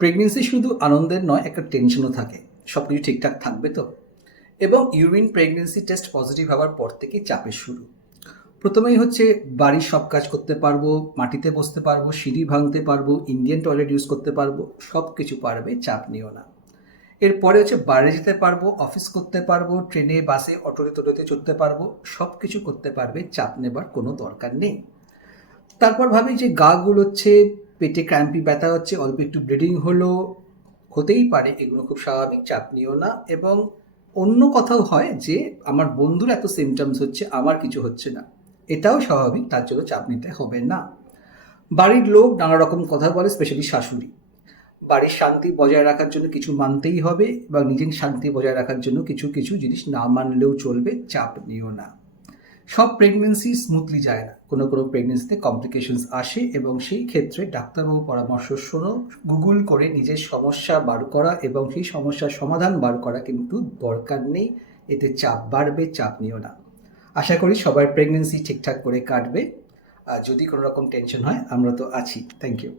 Pregnancy শুধু আনন্দের নয়, একটা টেনশনও থাকে। সব কিছু ঠিকঠাক থাকবে তো? এবং ইউরিন প্রেগনেন্সি টেস্ট পজিটিভ হওয়ার পর থেকে চাপের শুরু। প্রথমেই হচ্ছে বাড়ির সব কাজ করতে পারব, মাটিতে বসতে পারব, সিঁড়ি ভাঙতে পারব ইন্ডিয়ান টয়লেট ইউজ করতে পারব সব কিছু পারবে, চাপ নিও না। এরপরে হচ্ছে বাইরে যেতে পারব অফিস করতে পারব ট্রেনে বাসে অটোতে, টোটোতে চড়তে পারব সব কিছু করতে পারবে, চাপ নেবার কোনো দরকার নেই। তারপর ভাবি যে গা গুলোচ্ছে পেটে ক্র্যাম্পি ব্যথা হচ্ছে, অল্প একটু ব্লিডিং হলো, হতেই পারে, এগুলো খুব স্বাভাবিক, চাপ নিও না। এবং অন্য কথাও হয় যে, আমার বন্ধুর এত সিমটমস হচ্ছে, আমার কিছু হচ্ছে না। এটাও স্বাভাবিক, তার জন্য চাপ নিতে হবে না। বাড়ির লোক নানা রকম কথা বলে স্পেশালি শাশুড়ি। বাড়ির শান্তি বজায় রাখার জন্য কিছু মানতেই হবে, বা নিজের শান্তি বজায় রাখার জন্য কিছু কিছু জিনিস না মানলেও চলবে, চাপ নিও না। সব প্রেগনেন্সি স্মুথলি যায় না। কোনো কোনো প্রেগনেন্সিতে কমপ্লিকেশনস আসে এবং সেই ক্ষেত্রে ডাক্তারবাবু পরামর্শ শোনো গুগল করে নিজের সমস্যা বার করা এবং সেই সমস্যার সমাধান বার করা কিন্তু দরকার নেই। এতে চাপ বাড়বে, চাপ নিও না। আশা করি সবার প্রেগনেন্সি ঠিকঠাক করে কাটবে। আর যদি কোনো রকম টেনশন হয়, আমরা তো আছি। Thank you